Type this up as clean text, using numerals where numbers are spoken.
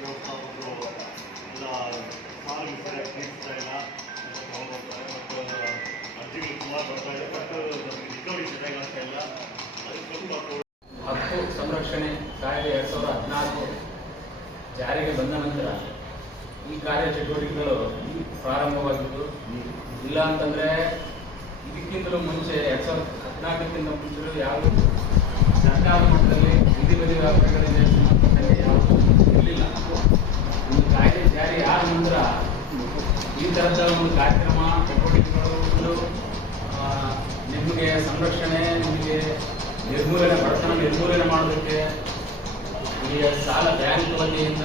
ವ್ಯವಸ್ಥಾಪಕರು ಎಲ್ಲ ಸಾರಿಗೆ ಸರಿಯಾಗಿ ತೀರಿಸ್ತಾ ಇಲ್ಲ ಅಂತ ತಗೊಂಡ್ಬರ್ತಾರೆ. ಮತ್ತು ಅರ್ಜಿಗಳು ಸುಮಾರು ಬರ್ತಾ ಇದೆ, ಬಟ್ ನಮಗೆ ರಿಕವರಿ ಸರಿಯಾಗಿ ಆಗ್ತಾ ಇಲ್ಲ. ಅದಕ್ಕೆ ಸ್ವಲ್ಪ ಹಕ್ಕು ಸಂರಕ್ಷಣೆ ಕಾಯ್ದೆ 2014 ಜಾರಿಗೆ ಬಂದ ನಂತರ ಈ ಕಾರ್ಯ ಚಟುವಟಿಕೆಗಳು ಪ್ರಾರಂಭವಾಗಿದ್ದು, ಇಲ್ಲ ಅಂತಂದರೆ ಇದಕ್ಕಿಂತಲೂ ಮುಂಚೆ 2014ಕ್ಕಿಂತ ಮುಂಚೆ ಯಾವ ಸರ್ಕಾರದ ಮಟ್ಟದಲ್ಲಿ ವಿಧಿ ವ್ಯಾಪಾರಿಗಳಿಗೆ ಸಂಬಂಧಪಟ್ಟಂತೆ ಯಾವುದೂ ಇರಲಿಲ್ಲ. ಈ ಕಾಯ್ದೆ ಜಾರಿ ಆದ ನಂತರ ಈ ಥರದ ಒಂದು ಕಾರ್ಯಕ್ರಮ ಚಟುವಟಿಕೆಗಳು ನಿಮಗೆ ಸಂರಕ್ಷಣೆ, ನಿಮಗೆ ಬಡತನ ನಿರ್ಮೂಲನೆ ಮಾಡೋದಕ್ಕೆ ಈ ಸಾಲ ಬ್ಯಾಂಕ್ ವತಿಯಿಂದ